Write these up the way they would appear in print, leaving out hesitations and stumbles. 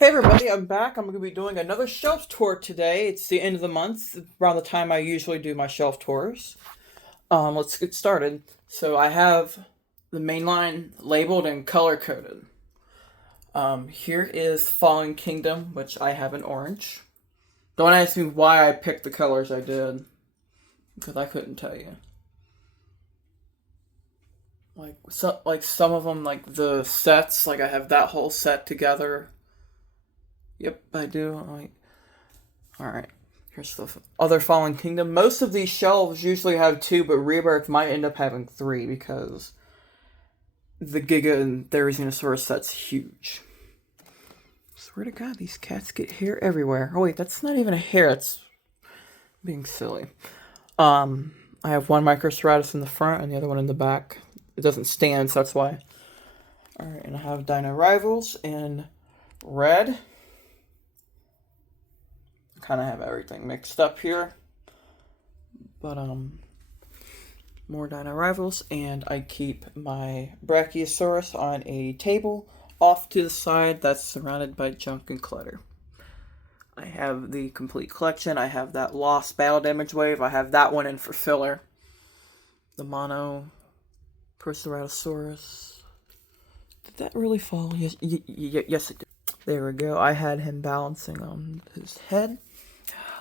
Hey everybody, I'm back. I'm going to be doing another shelf tour today. It's the end of the month, around the time I usually do my shelf tours. Let's get started. So I have the main line labeled and color coded. Here is Fallen Kingdom, which I have in orange. Don't ask me why I picked the colors I did, because I couldn't tell you. Like some of them, like the sets, like I have that whole set together. Yep, I do. Alright, here's the other Fallen Kingdom. Most of these shelves usually have two, but Rebirth might end up having three because the Giga and Therizinosaurus set's huge. Swear to God, these cats get hair everywhere. Oh wait, that's not even a hair, it's being silly. I have one Microceratops in the front and the other one in the back. It doesn't stand, so that's why. Alright, and I have Dino Rivals in red. Kind of have everything mixed up here, but more Dino Rivals, and I keep my Brachiosaurus on a table off to the side that's surrounded by junk and clutter. I have the complete collection. I have that Lost Battle Damage Wave. I have that one in for filler. The Mono Proceratosaurus. Did that really fall? Yes, yes it did. There we go. I had him balancing on his head.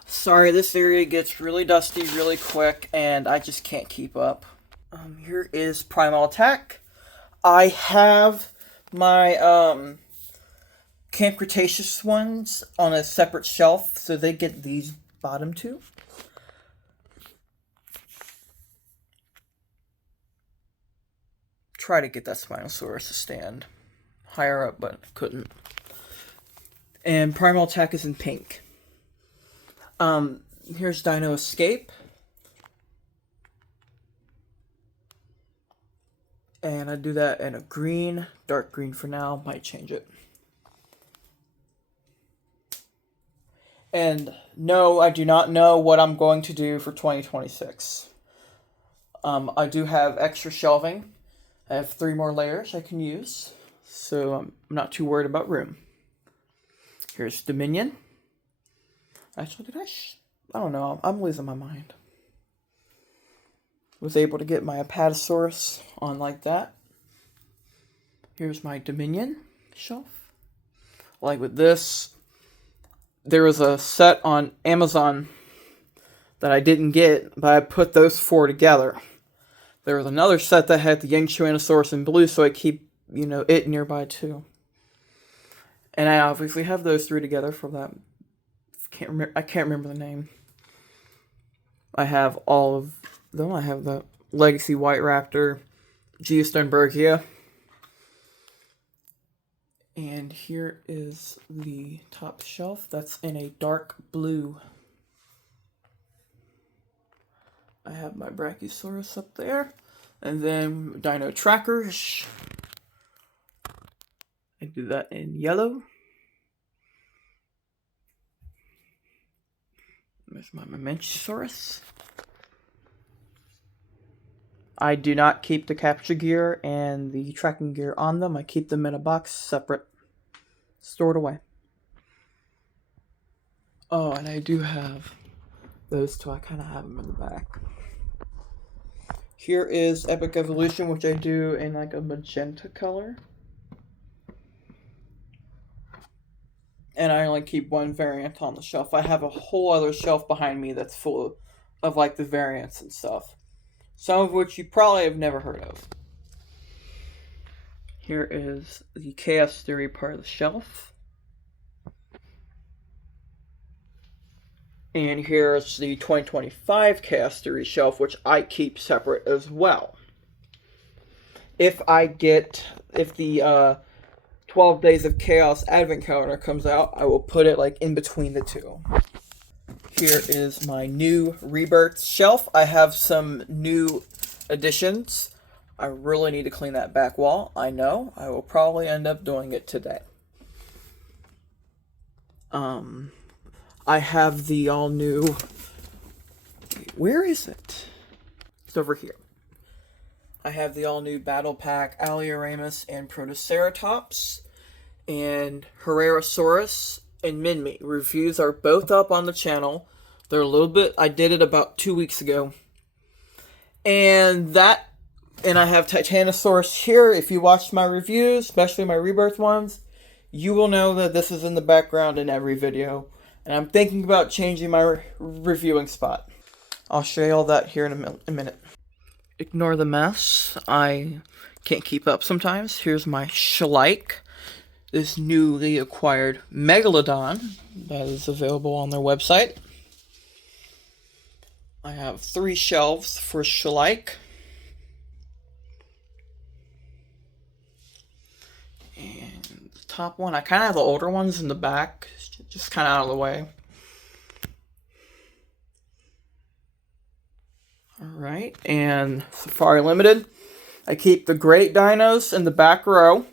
Sorry, this area gets really dusty really quick, and I just can't keep up. Here is Primal Attack. I have my Camp Cretaceous ones on a separate shelf, so they get these bottom two. Try to get that Spinosaurus to stand higher up, but couldn't. And Primal Attack is in pink. Here's Dino Escape. And I do that in a green, dark green for now, might change it. And no, I do not know what I'm going to do for 2026. I do have extra shelving. I have 3 more layers I can use, so I'm not too worried about room. Here's Dominion. Actually, I don't know. I'm losing my mind. Was able to get my Apatosaurus on like that. Here's my Dominion shelf. Like with this, there was a set on Amazon that I didn't get, but I put those 4 together. There was another set that had the Yangchuanosaurus in blue, so I keep, it nearby too. And I obviously have those 3 together for that. I can't remember the name. I have all of them. I have the Legacy White Raptor, Geostormbergia. And here is the top shelf. That's in a dark blue. I have my Brachiosaurus up there. And then Dino Trackers. I do that in yellow. There's my Mamenchisaurus. I do not keep the capture gear and the tracking gear on them. I keep them in a box separate, stored away. Oh, and I do have those 2. I kind of have them in the back. Here is Epic Evolution, which I do in like a magenta color. And I only keep 1 variant on the shelf. I have a whole other shelf behind me that's full of like the variants and stuff. Some of which you probably have never heard of. Here is the Chaos Theory part of the shelf. And here's the 2025 Chaos Theory shelf, which I keep separate as well. If the 12 Days of Chaos Advent Calendar comes out, I will put it like in between the 2. Here is my new Rebirth shelf. I have some new additions. I really need to clean that back wall. I know. I will probably end up doing it today. I have the all new... Where is it? It's over here. I have the all new Battle Pack Alioramus and Protoceratops and Herrerasaurus and Minmi. Reviews are both up on the channel. They're a little bit, I did it about 2 weeks ago. And I have Titanosaurus here. If you watched my reviews, especially my rebirth ones, you will know that this is in the background in every video. And I'm thinking about changing my reviewing spot. I'll show you all that here in a minute. Ignore the mess. I can't keep up sometimes. Here's my Schleich. This newly acquired Megalodon that is available on their website. I have 3 shelves for Schleich. And the top one, I kind of have the older ones in the back, just kind of out of the way. Alright, and Safari Limited. I keep the great dinos in the back row.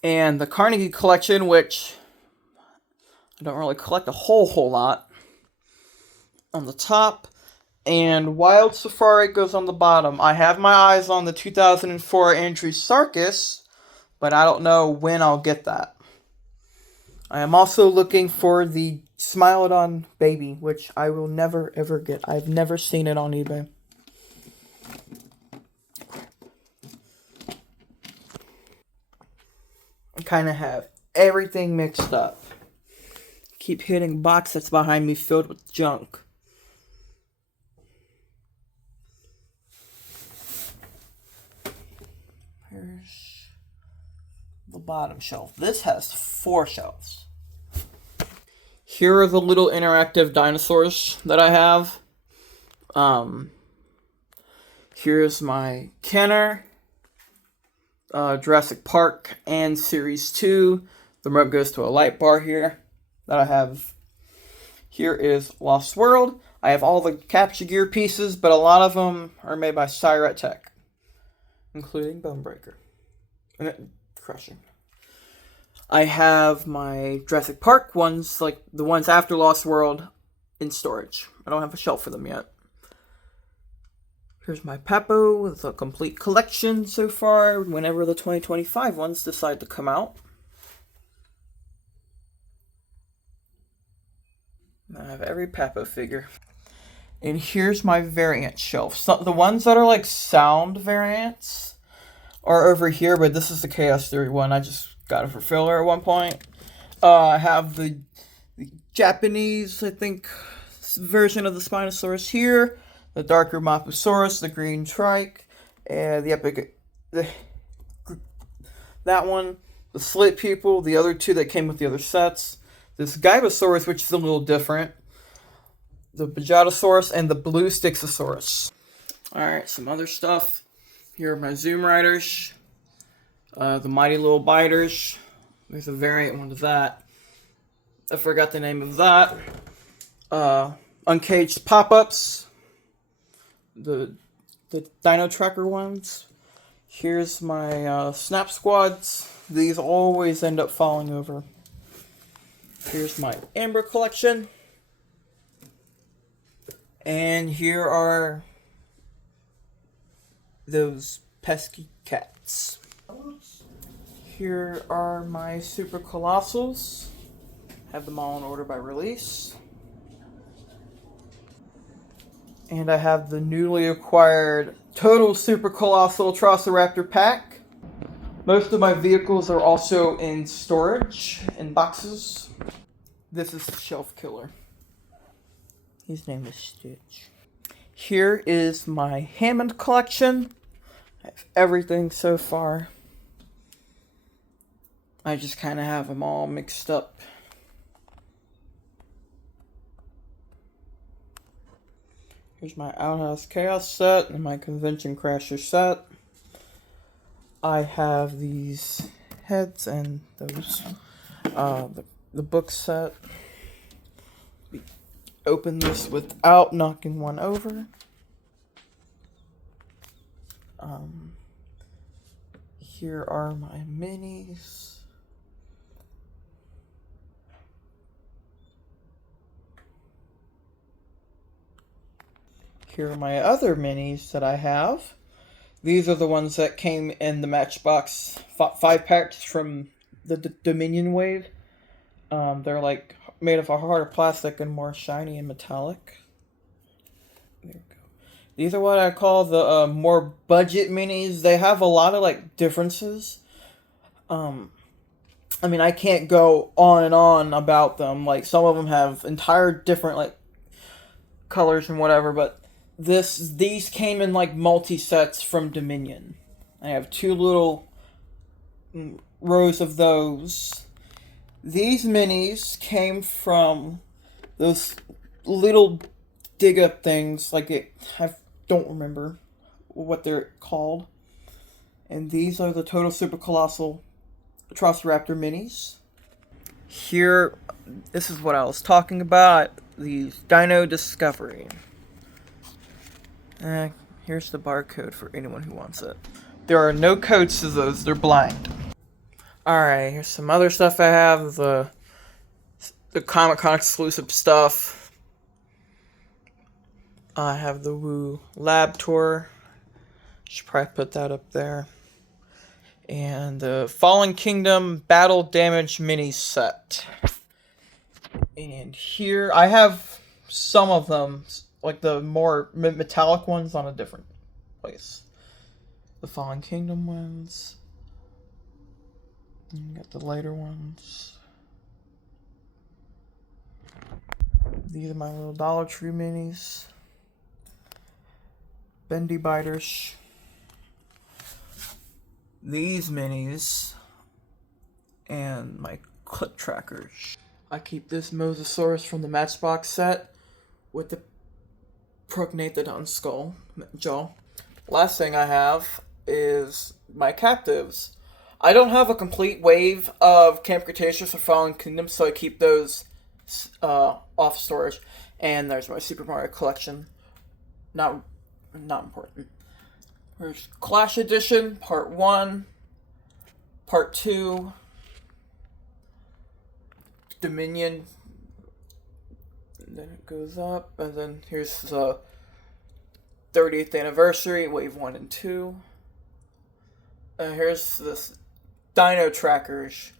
And the Carnegie collection, which I don't really collect a whole lot, on the top. And Wild Safari goes on the bottom. I have my eyes on the 2004 Andrew-Sarkis, but I don't know when I'll get that. I am also looking for the Smilodon Baby, which I will never ever get. I've never seen it on eBay. I kind of have everything mixed up. Keep hitting a box that's behind me filled with junk. Here's the bottom shelf. This has 4 shelves. Here are the little interactive dinosaurs that I have. Here's my Kenner, Jurassic Park, and Series 2. The remote goes to a light bar here that I have. Here is Lost World. I have all the Capture Gear pieces, but a lot of them are made by Cyret Tech, including Bonebreaker and Crushing. I have my Jurassic Park ones, like the ones after Lost World, in storage. I don't have a shelf for them yet. Here's my Peppo with a complete collection so far, whenever the 2025 ones decide to come out. I have every Peppo figure. And here's my variant shelf. So the ones that are like sound variants are over here, but this is the Chaos Theory one. I just got it for filler at one point. I have the Japanese, I think, version of the Spinosaurus here. The darker Moposaurus, the green trike, and the epic, that one, the slit pupil, the other 2 that came with the other sets, this Gybosaurus, which is a little different, the Bajatosaurus, and the blue Styxosaurus. Alright, some other stuff. Here are my Zoom Riders, the Mighty Little Biters. There's a variant one of that. I forgot the name of that. Uncaged Pop-Ups. The Dino Tracker ones. Here's my Snap Squads. These always end up falling over. Here's my Amber collection. And here are those pesky cats. Here are my Super Colossals. Have them all in order by release. And I have the newly acquired Total Super Colossal Trociraptor pack. Most of my vehicles are also in storage, in boxes. This is the Shelf Killer. His name is Stitch. Here is my Hammond collection. I have everything so far. I just kind of have them all mixed up. Here's my Outhouse Chaos set and my Convention Crasher set. I have these heads and those, the book set. Open this without knocking one over. Here are my minis. Here are my other minis that I have. These are the ones that came in the Matchbox 5 packs from the Dominion Wave. They're like made of a harder plastic and more shiny and metallic. There we go. These are what I call the more budget minis. They have a lot of like differences. I mean, I can't go on and on about them. Like some of them have entire different like colors and whatever, but these came in like multi sets from Dominion. I have two little rows of those. These minis came from those little dig up things. I don't remember what they're called. And these are the Total Super Colossal Atrociraptor minis. Here, this is what I was talking about. These Dino Discovery. Here's the barcode for anyone who wants it. There are no codes to those, they're blind. Alright, here's some other stuff I have. The Comic-Con exclusive stuff. I have the Woo Lab Tour. Should probably put that up there. And the Fallen Kingdom Battle Damage mini set. And here I have some of them, like the more metallic ones, on a different place. The Fallen Kingdom ones. You got the lighter ones. These are my little Dollar Tree minis. Bendy Biters. These minis. And my clip trackers. I keep this Mosasaurus from the Matchbox set with the Prognathodon skull jaw. Last thing I have is my captives. I don't have a complete wave of Camp Cretaceous or Fallen Kingdom, so I keep those off storage. And there's my Super Mario collection. Not important. There's Clash Edition, Part 1, Part 2, Dominion, and then it goes up, and then here's the 30th anniversary, Wave 1 and 2. Here's this Dino Trackers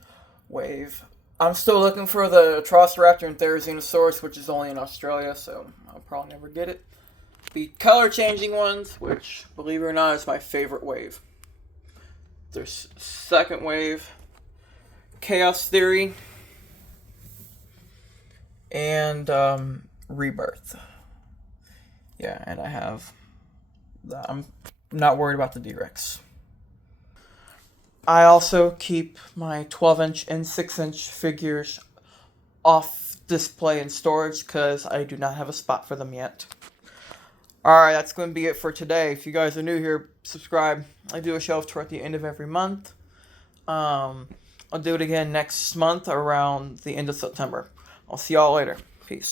wave. I'm still looking for the Atrociraptor and Therizinosaurus, which is only in Australia, so I'll probably never get it. The color changing ones, which, believe it or not, is my favorite wave. There's second wave, Chaos Theory, and Rebirth. Yeah, and I have that. I'm not worried about the D-Rex. I also keep my 12-inch and 6-inch figures off display and storage because I do not have a spot for them yet. Alright, that's going to be it for today. If you guys are new here, subscribe. I do a shelf tour at the end of every month. I'll do it again next month around the end of September. I'll see y'all later. Peace.